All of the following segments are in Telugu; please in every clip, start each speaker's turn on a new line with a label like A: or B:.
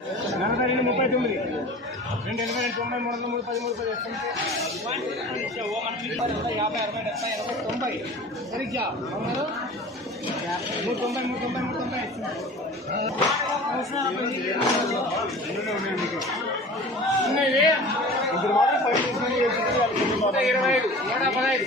A: నలభై రెండు ముప్పై తొమ్మిది రెండు ఎనభై రెండు తొంభై మూడు వందల మూడు పది పది వస్తుంది యాభై అరవై డెబ్బై ఎనభై తొంభై సరిగ్గా మూడు తొంభై మూడు తొంభై మూడు తొంభై ఇరవై ఐదు నూట పదహైదు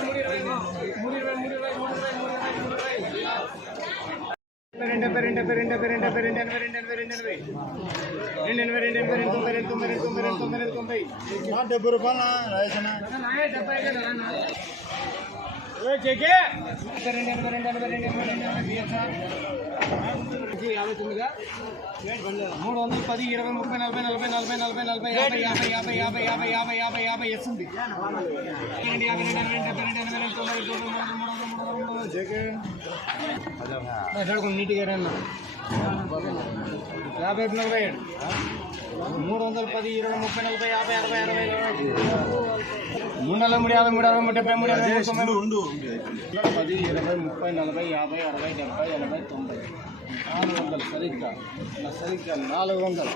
A: రెండు డెబ్బై రెండు డెబ్బై రెండు డెబ్బై రెండు డెబ్బై రెండు ఎనభై రెండు ఎనభై రెండు ఎనభై రెండు ఎనభై రెండు ఎనభై రెండు తొంభై రెండు తొంభై రెండు తొంభై రెండు తొంభై రెండు తొంభై
B: డెబ్బై రూపాయలు
A: డెబ్బై రెండు ఎనభై రెండు ఎనభై రెండు ఎనభై రెండు ఎనభై యాభై తొమ్మిదిగా మూడు వందల పది ఇరవై ముప్పై నలభై నలభై నలభై నలభై నలభై యాభై యాభై యాభై యాభై యాభై యాభై యాభై యాభై ఎస్ ఉంది రెండు యాభై రెండు ఎనభై రెండు డెబ్బై రెండు ఎనభై రెండు తొంభై రెండు మూడు వందల మూడు నీట్గా రండి యాభై ఒకటి నలభై ఏడు మూడు వందల పది ఇరవై ముప్పై నలభై యాభై అరవై అరవై మూడు నలభై మూడు యాభై మూడు అరవై డెబ్బై మూడు ఎనభై మూడు తొంభై
B: ఉండు
A: పది ఇరవై ముప్పై నలభై యాభై అరవై డెబ్బై ఎనభై తొంభై నాలుగు వందలు సరిగ్గా సరిగ్గా నాలుగు వందలు